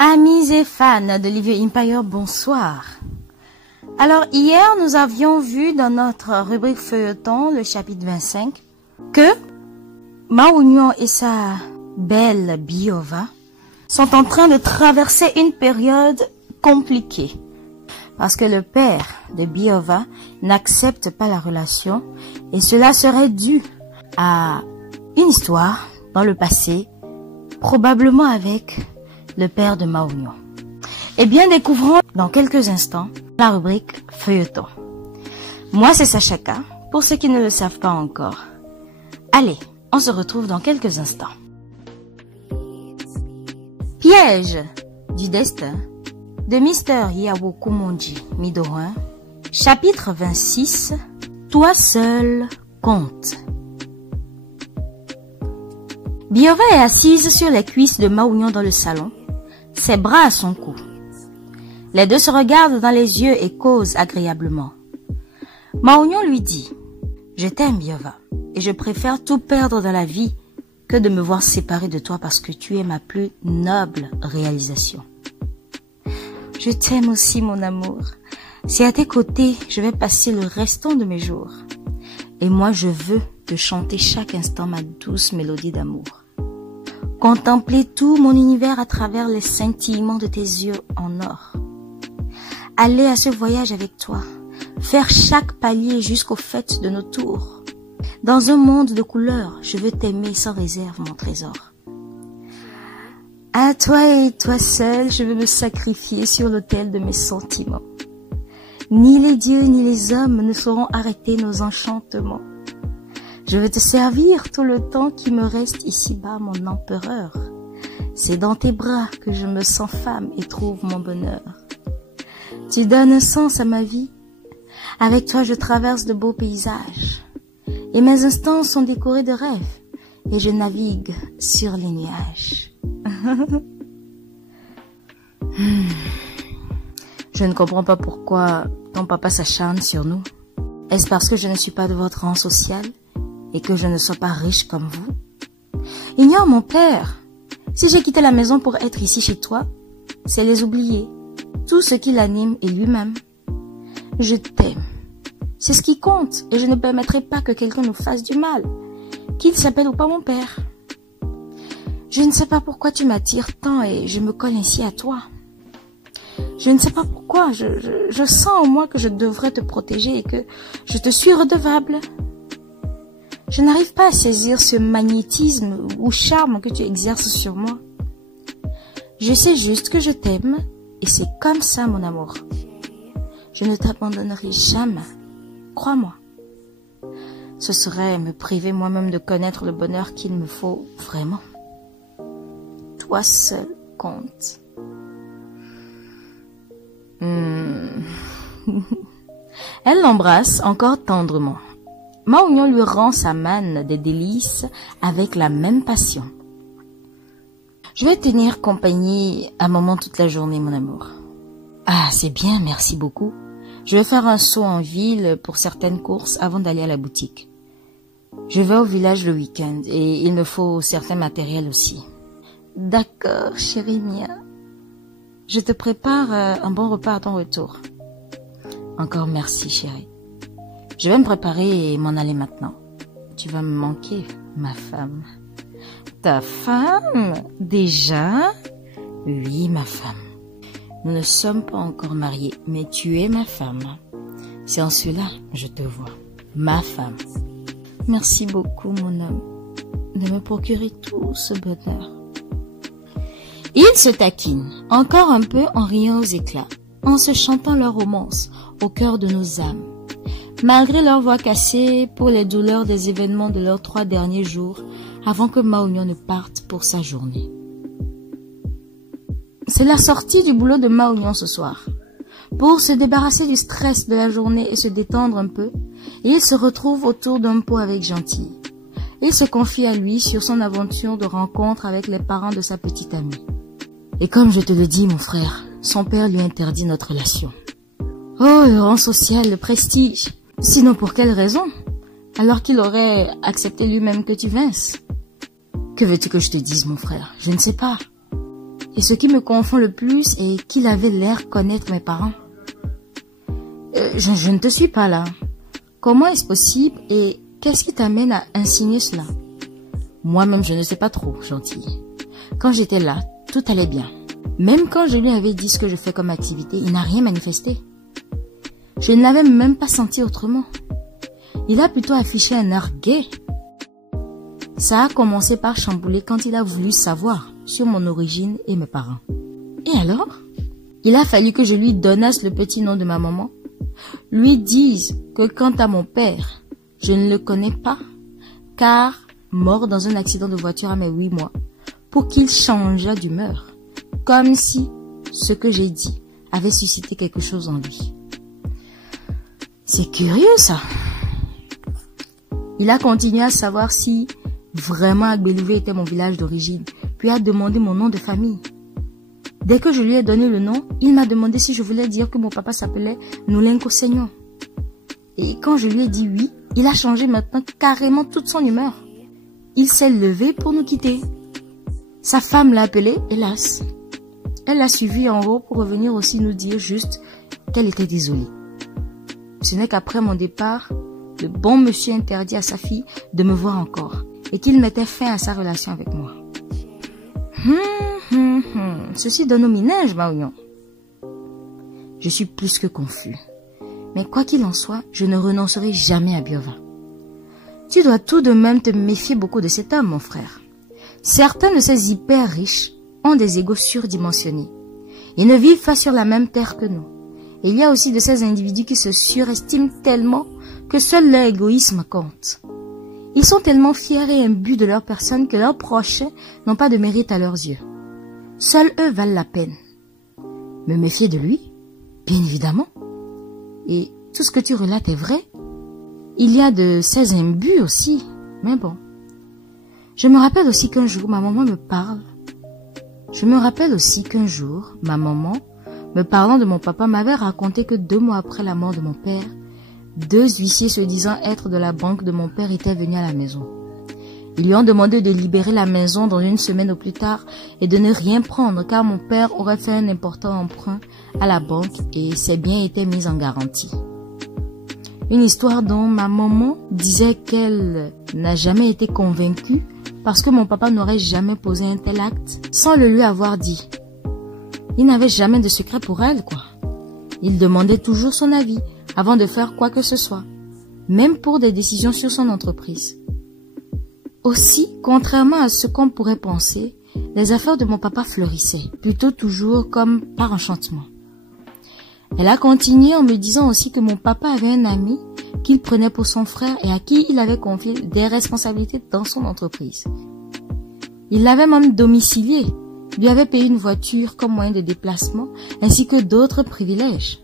Amis et fans de Live Empire, bonsoir. Alors hier, nous avions vu dans notre rubrique feuilleton, le chapitre 25, que Maounion et sa belle Biova sont en train de traverser une période compliquée. Parce que le père de Biova n'accepte pas la relation et cela serait dû à une histoire dans le passé, probablement avec le père de Maounion. Eh bien, découvrons dans quelques instants la rubrique feuilleton. Moi, c'est Sachaka, pour ceux qui ne le savent pas encore. Allez, on se retrouve dans quelques instants. Piège du destin de Mr. Yao Kumonji Midorun, chapitre 26, Toi seul compte. Biova est assise sur les cuisses de Maounion dans le salon, ses bras à son cou. Les deux se regardent dans les yeux et causent agréablement. Maounion lui dit « Je t'aime, Biova, et je préfère tout perdre dans la vie que de me voir séparée de toi parce que tu es ma plus noble réalisation. Je t'aime aussi, mon amour. C'est à tes côtés, je vais passer le restant de mes jours. Et moi, je veux te chanter chaque instant ma douce mélodie d'amour. Contempler tout mon univers à travers les scintillements de tes yeux en or. Aller à ce voyage avec toi, faire chaque palier jusqu'au fait de nos tours. Dans un monde de couleurs, je veux t'aimer sans réserve, mon trésor. À toi et toi seul, je veux me sacrifier sur l'autel de mes sentiments. Ni les dieux ni les hommes ne sauront arrêter nos enchantements. Je veux te servir tout le temps qui me reste ici-bas, mon empereur. C'est dans tes bras que je me sens femme et trouve mon bonheur. Tu donnes un sens à ma vie. Avec toi, je traverse de beaux paysages. Et mes instants sont décorés de rêves. Et je navigue sur les nuages. Je ne comprends pas pourquoi ton papa s'acharne sur nous. Est-ce parce que je ne suis pas de votre rang social et que je ne sois pas riche comme vous? Ignore mon père. Si j'ai quitté la maison pour être ici chez toi, c'est les oublier. Tout ce qui l'anime est lui-même. Je t'aime. C'est ce qui compte et je ne permettrai pas que quelqu'un nous fasse du mal, qu'il s'appelle ou pas mon père. Je ne sais pas pourquoi tu m'attires tant et je me colle ainsi à toi. Je ne sais pas pourquoi, je sens en moi que je devrais te protéger et que je te suis redevable. Je n'arrive pas à saisir ce magnétisme ou charme que tu exerces sur moi. Je sais juste que je t'aime et c'est comme ça mon amour. Je ne t'abandonnerai jamais, crois-moi. Ce serait me priver moi-même de connaître le bonheur qu'il me faut vraiment. Toi seul compte. Elle l'embrasse encore tendrement. Maounion lui rend sa manne des délices avec la même passion. Je vais tenir compagnie à maman toute la journée, mon amour. Ah, c'est bien, merci beaucoup. Je vais faire un saut en ville pour certaines courses avant d'aller à la boutique. Je vais au village le week-end et il me faut certains matériels aussi. D'accord, chérie Mia. Je te prépare un bon repas à ton retour. Encore merci, chérie. Je vais me préparer et m'en aller maintenant. Tu vas me manquer, ma femme. Ta femme? Déjà? Oui, ma femme. Nous ne sommes pas encore mariés, mais tu es ma femme. C'est en cela que je te vois. Ma femme. Merci beaucoup, mon homme, de me procurer tout ce bonheur. Ils se taquinent, encore un peu en riant aux éclats, en se chantant leur romance au cœur de nos âmes. Malgré leur voix cassée pour les douleurs des événements de leurs 3 derniers jours, avant que Maounion ne parte pour sa journée. C'est la sortie du boulot de Maounion ce soir. Pour se débarrasser du stress de la journée et se détendre un peu, il se retrouve autour d'un pot avec Gentille. Il se confie à lui sur son aventure de rencontre avec les parents de sa petite amie. Et comme je te le dis, mon frère, son père lui interdit notre relation. Oh, le rang social, le prestige. Sinon, pour quelle raison? Alors qu'il aurait accepté lui-même que tu vinsses. Que veux-tu que je te dise, mon frère? Je ne sais pas. Et ce qui me confond le plus est qu'il avait l'air connaître mes parents. Je ne te suis pas là. Comment est-ce possible et qu'est-ce qui t'amène à insinuer cela? Moi-même, je ne sais pas trop, gentille. Quand j'étais là, tout allait bien. Même quand je lui avais dit ce que je fais comme activité, il n'a rien manifesté. Je ne l'avais même pas senti autrement. Il a plutôt affiché un air gai. Ça a commencé par chambouler quand il a voulu savoir sur mon origine et mes parents. Et alors? Il a fallu que je lui donnasse le petit nom de ma maman, lui dise que quant à mon père, je ne le connais pas, car mort dans un accident de voiture à mes 8 mois, pour qu'il changeât d'humeur, comme si ce que j'ai dit avait suscité quelque chose en lui. C'est curieux ça. Il a continué à savoir si vraiment Agbelouvé était mon village d'origine, puis a demandé mon nom de famille. Dès que je lui ai donné le nom, il m'a demandé si je voulais dire que mon papa s'appelait Noulenko Seignon. Et quand je lui ai dit oui, il a changé maintenant carrément toute son humeur. Il s'est levé pour nous quitter. Sa femme l'a appelé, hélas. Elle l'a suivi en haut pour revenir aussi nous dire juste qu'elle était désolée. Ce n'est qu'après mon départ, le bon monsieur interdit à sa fille de me voir encore et qu'il mettait fin à sa relation avec moi. Ceci donne au minage, Maounion. Je suis plus que confus. Mais quoi qu'il en soit, je ne renoncerai jamais à Biova. Tu dois tout de même te méfier beaucoup de cet homme, mon frère. Certains de ces hyper riches ont des égos surdimensionnés. Ils ne vivent pas sur la même terre que nous. Et il y a aussi de ces individus qui se surestiment tellement que seul leur égoïsme compte. Ils sont tellement fiers et imbus de leur personne que leurs prochains n'ont pas de mérite à leurs yeux. Seuls eux valent la peine. Me méfier de lui? Bien évidemment. Et tout ce que tu relates est vrai. Il y a de ces imbus aussi, mais bon. Je me rappelle aussi qu'un jour, ma maman me parle. Me parlant de mon papa, m'avait raconté que 2 mois après la mort de mon père, 2 huissiers se disant être de la banque de mon père étaient venus à la maison. Ils lui ont demandé de libérer la maison dans 1 semaine au plus tard et de ne rien prendre car mon père aurait fait un important emprunt à la banque et ses biens étaient mis en garantie. Une histoire dont ma maman disait qu'elle n'a jamais été convaincue parce que mon papa n'aurait jamais posé un tel acte sans le lui avoir dit. Il n'avait jamais de secret pour elle, quoi. Il demandait toujours son avis avant de faire quoi que ce soit, même pour des décisions sur son entreprise. Aussi, contrairement à ce qu'on pourrait penser, les affaires de mon papa fleurissaient, plutôt toujours comme par enchantement. Elle a continué en me disant aussi que mon papa avait un ami qu'il prenait pour son frère et à qui il avait confié des responsabilités dans son entreprise. Il l'avait même domicilié, lui avait payé une voiture comme moyen de déplacement ainsi que d'autres privilèges.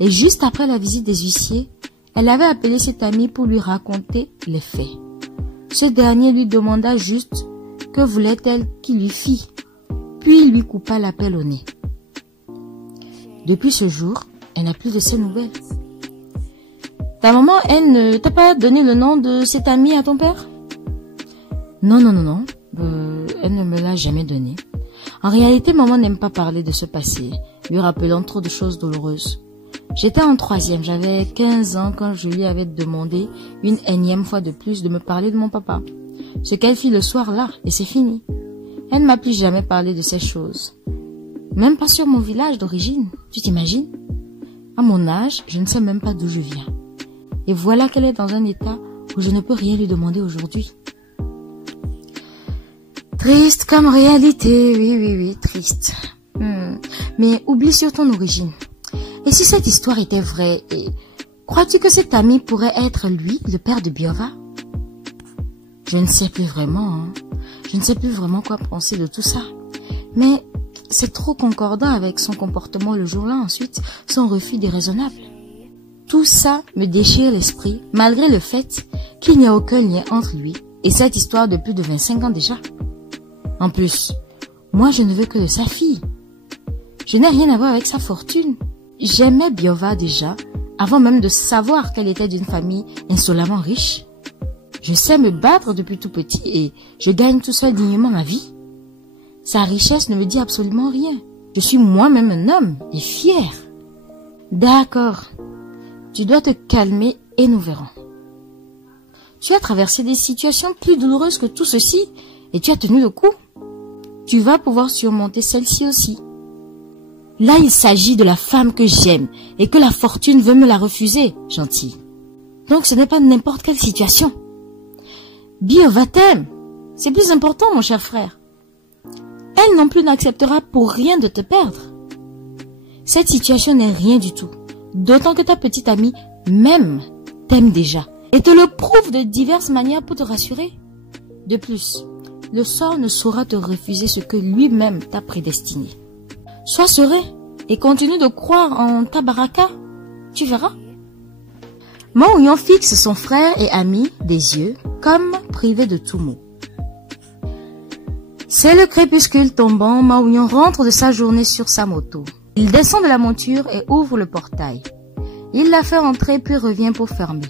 Et juste après la visite des huissiers, elle avait appelé cet ami pour lui raconter les faits. Ce dernier lui demanda juste que voulait-elle qu'il lui fît, puis il lui coupa l'appel au nez. Depuis ce jour, elle n'a plus de ses nouvelles. Ta maman, elle ne t'a pas donné le nom de cet ami à ton père? Non. Elle ne me l'a jamais donné. En réalité, maman n'aime pas parler de ce passé, lui rappelant trop de choses douloureuses. J'étais en 3e, j'avais 15 ans quand je lui avais demandé une énième fois de plus de me parler de mon papa. Ce qu'elle fit le soir-là, et c'est fini. Elle ne m'a plus jamais parlé de ces choses. Même pas sur mon village d'origine, tu t'imagines? À mon âge, je ne sais même pas d'où je viens. Et voilà qu'elle est dans un état où je ne peux rien lui demander aujourd'hui. Triste comme réalité, oui, triste. Mais oublie sur ton origine. Et si cette histoire était vraie, crois-tu que cet ami pourrait être lui, le père de Biova? Je ne sais plus vraiment. Je ne sais plus vraiment quoi penser de tout ça. Mais c'est trop concordant avec son comportement le jour-là ensuite, son refus déraisonnable. Tout ça me déchire l'esprit, malgré le fait qu'il n'y a aucun lien entre lui et cette histoire de plus de 25 ans déjà. En plus, moi je ne veux que de sa fille. Je n'ai rien à voir avec sa fortune. J'aimais Biova déjà, avant même de savoir qu'elle était d'une famille insolemment riche. Je sais me battre depuis tout petit et je gagne tout seul dignement ma vie. Sa richesse ne me dit absolument rien. Je suis moi-même un homme et fier. D'accord. Tu dois te calmer et nous verrons. Tu as traversé des situations plus douloureuses que tout ceci et tu as tenu le coup. Tu vas pouvoir surmonter celle-ci aussi. Là, il s'agit de la femme que j'aime et que la fortune veut me la refuser, gentil. Donc, ce n'est pas n'importe quelle situation. Biovatem, c'est plus important, mon cher frère. Elle non plus n'acceptera pour rien de te perdre. Cette situation n'est rien du tout, d'autant que ta petite amie, même, t'aime déjà et te le prouve de diverses manières pour te rassurer. De plus, le sort ne saura te refuser ce que lui-même t'a prédestiné. Sois serein et continue de croire en ta baraka. Tu verras. Maounion fixe son frère et ami des yeux comme privé de tout mot. C'est le crépuscule tombant, Maounion rentre de sa journée sur sa moto. Il descend de la monture et ouvre le portail. Il la fait entrer puis revient pour fermer.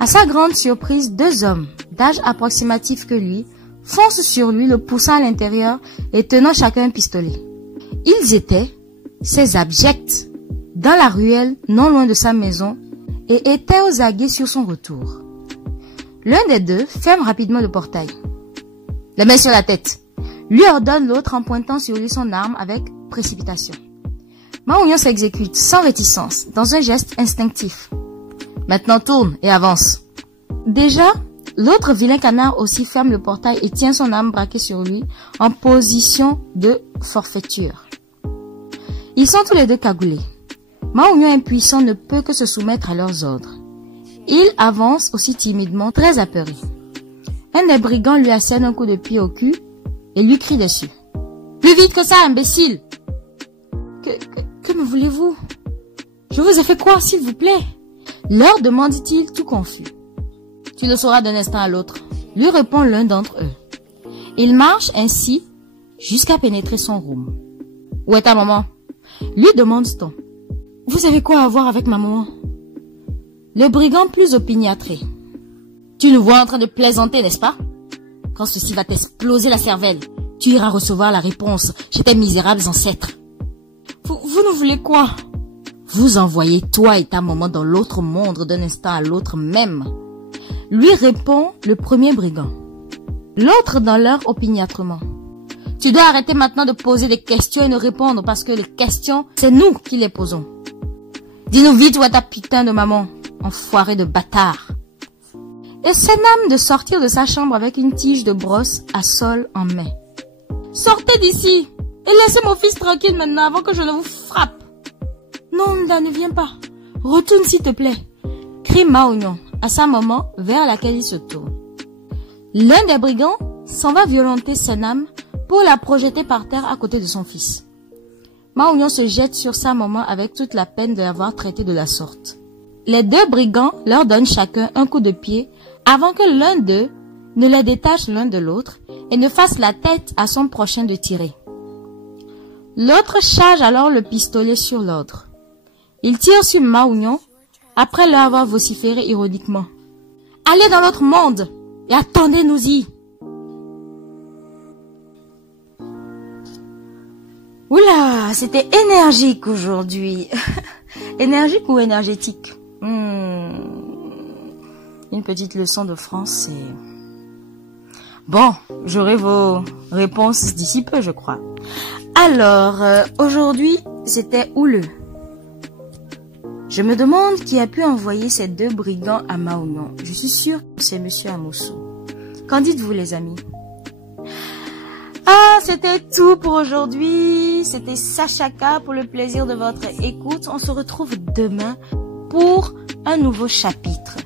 À sa grande surprise, deux hommes d'âge approximatif que lui foncent sur lui, le poussant à l'intérieur et tenant chacun un pistolet. Ils étaient, ces abjects, dans la ruelle non loin de sa maison et étaient aux aguets sur son retour. L'un des deux ferme rapidement le portail. Les mains sur la tête, lui ordonne l'autre en pointant sur lui son arme avec précipitation. Maounion s'exécute sans réticence, dans un geste instinctif. Maintenant tourne et avance. Déjà, l'autre vilain canard aussi ferme le portail et tient son arme braquée sur lui en position de forfaiture. Ils sont tous les deux cagoulés. Maounion impuissant ne peut que se soumettre à leurs ordres. Il avance aussi timidement, très apeuré. Un des brigands lui assène un coup de pied au cul et lui crie dessus. « Plus vite que ça, imbécile !»« Que me voulez-vous ? Je vous ai fait quoi, s'il vous plaît ?» leur demande-t-il tout confus. « Tu le sauras d'un instant à l'autre », lui répond l'un d'entre eux. Il marche ainsi jusqu'à pénétrer son room. « Où est ta maman ?» lui demande-t-on. « Vous avez quoi à voir avec ma maman ?» Le brigand plus opiniâtré. « Tu nous vois en train de plaisanter, n'est-ce pas? Quand ceci va t'exploser la cervelle, tu iras recevoir la réponse chez tes misérables ancêtres. » Vous nous voulez quoi? Vous envoyez toi et ta maman dans l'autre monde d'un instant à l'autre même. Lui répond le premier brigand. L'autre dans l'air opiniâtrement. Tu dois arrêter maintenant de poser des questions et nous répondre parce que les questions, c'est nous qui les posons. Dis-nous vite où est ta putain de maman, enfoiré de bâtard. Et s'éname de sortir de sa chambre avec une tige de brosse à sol en main. Sortez d'ici et laissez mon fils tranquille maintenant avant que je ne vous frappe. Non, Nda, ne viens pas. Retourne s'il te plaît, crie Maounion à sa maman vers laquelle il se tourne. L'un des brigands s'en va violenter Senam pour la projeter par terre à côté de son fils. Maounion se jette sur sa maman avec toute la peine de l'avoir traité de la sorte. Les deux brigands leur donnent chacun un coup de pied avant que l'un d'eux ne les détache l'un de l'autre et ne fasse la tête à son prochain de tirer. L'autre charge alors le pistolet sur l'ordre. Il tire sur Maounion après leur avoir vociféré ironiquement. « Allez dans l'autre monde et attendez-nous-y !» Oula, c'était énergique aujourd'hui. Énergique ou énergétique? Une petite leçon de français. Bon, j'aurai vos réponses d'ici peu, je crois. Alors, aujourd'hui, c'était houleux. Je me demande qui a pu envoyer ces deux brigands à Maounion. Je suis sûre que c'est Monsieur Amoussou. Qu'en dites-vous, les amis? Ah, c'était tout pour aujourd'hui. C'était Sachaka pour le plaisir de votre écoute. On se retrouve demain pour un nouveau chapitre.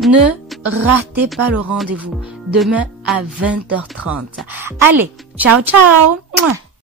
Ne ratez pas le rendez-vous demain à 20h30. Allez, ciao, ciao.